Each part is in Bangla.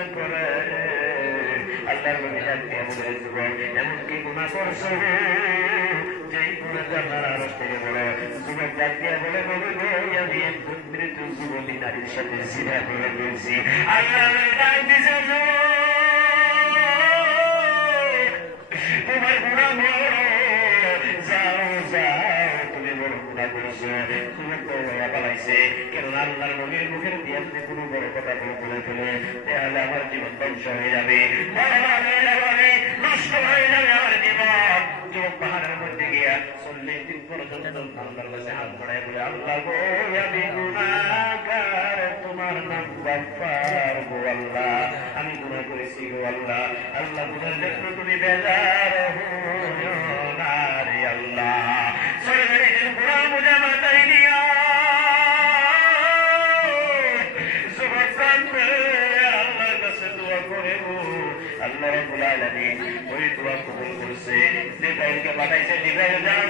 গুনাহ করে আল্লাহর নবী ডাক দিয়ে বলে যুবক এমন কি গুনাহ করছো যেই গুনাহটা আমার আরশ থেকে বড় যুবক ডাক দিয়ে বলে নবী গো আমি একজন মৃত যুবতী নারীর সাথে জিনা করে ফেলছি আল্লাহ ডাক দিয়েছে তোমার গুনাহ যাও যাও তুমি বড় গুনাহ করেছো যুবক তো পালাইছে কেন আল্লাহর নবীর মুখের দিয়ে আপনি কোনো বড় কথা বলে ফেলে তাহলে আমার জীবন ধ্বংস হয়ে যাবে নষ্ট হয়ে যাবে আমার জীবন যুবক পাহাড়ের মধ্যে গিয়া 40 দিন পর্যন্ত আল্লাহর কাছে হাত বাড়ায় বলে আল্লাহ গো আমি গুনাহগার তোমার নাম গফফার গো আল্লাহ আমি গুনাহ করেছি গো আল্লাহ আল্লাহ গুনাহের জন্য তুমি বেজার হও না রে আল্লাহ সরে গুনাহ মুঝে মাথায় নিয়া আল্লাহর কাছে দোয়া করে আল্লাহ রাব্বুল আলামিন ওই দোয়া কবুল করেছে জিবরাইলকে পাঠাইছে জিবরাইল যাও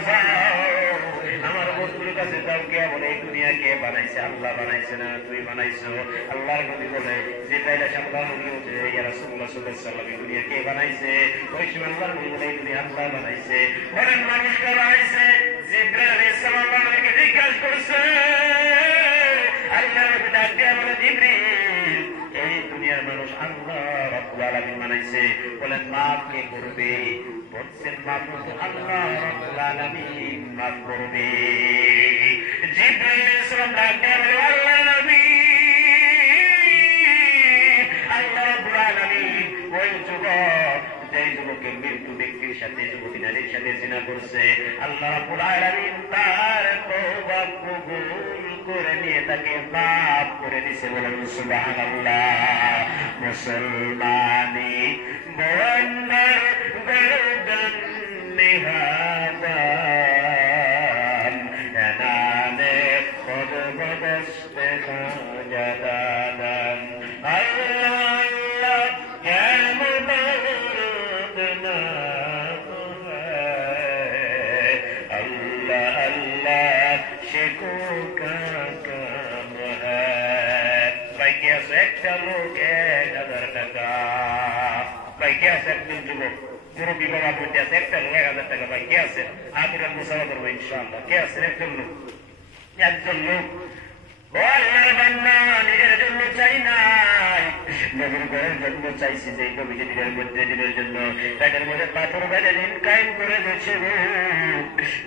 আমার বন্ধুর কাছে যাও কে বলে এই দুনিয়া কে বানাইছে আল্লাহ বানাইছে না তুই বানাইছো আল্লাহর নবী বলে জিবরাইল সামনে বলে ইয়া রাসূলুল্লাহ সাল্লাল্লাহু আলাইহি ওয়াসাল্লাম এই দুনিয়া কে বানাইছে ওই সময় আল্লাহর নবী বলে এই দুনিয়া আল্লাহ বানাইছে বলেন মানুষ কে বানাইছে জিবরাইল আলাইহিস সালাম আল্লাহকে জিজ্ঞাসা করছে আল্লাহর নবী ডাক দিয়ে বলে জিবরাইল এই দুনিয়ার মানুষ আল্লাহ রাব্বুল আলামিন বানাইছে বলেন মাফ কে করবে বলছেন মাফ তো আল্লাহ রাব্বুল আলামিন মাফ করবে জিবরাইল আলাইহিস সালাম ডাক দিয়ে বলে আল্লাহ নবী আল্লাহ রাব্বুল আলামিন ওই যুবক যে যুবকের মৃত্যু ব্যক্তির সাথে যুবতী নারীর সাথে জিনা করছে আল্লাহ রাব্বুল আলামিন তার তওবা কবুল করে নিয়ে তাকে মাফ করে দিয়েছে বলেন সুবহানাল্লাহ মুসলমানি বন্দর গরদন নিহাদান এনানে খোদ বদস্তে খাজাদান আল্লাহ আল্লাহ কেমন না আল্লাহ আল্লাহ শেখো একটা লোক 1000 টাকা ভাই কে আছে একজন যুবক পুরো বিবাহ করতে আছে একটা লোক 1000 টাকা ভাই কে আছে আমির মুসাফা করবো ইনশাআল্লাহ কে আছে একজন লোক আল্লাহর বান্দা নিজের জন্য চাই নাই নবীর ঘরের জন্য চাইছি যে নবীকে দিনের মধ্যে দিনের জন্য পেটের মধ্যে পাথর বেঁধে দিন কায়েম করে দিয়েছে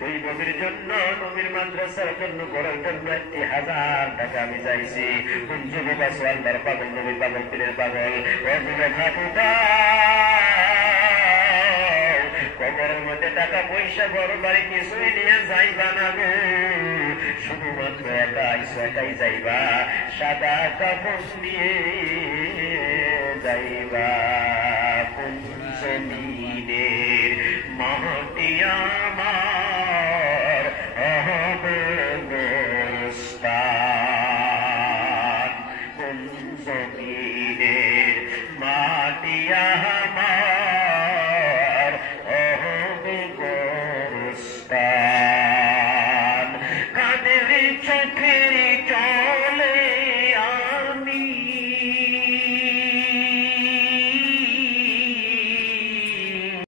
ওই নবীর জন্য নবীর মাদ্রাসার জন্য ঘরের জন্য 1000 টাকা আমি চাইছি কোন যুবক আছে আল্লাহর পাগল নবীর পাগল পীরের পাগল ও যুবক হাঁটু কবরের মধ্যে টাকা পয়সা বড় বাড়ি কিছুই নিয়ে যাইবা না গো শুধুমাত্র একাই যাইবা সাদা কাপড় নিয়ে যাইবা পঞ্চমীদের মাটি আমার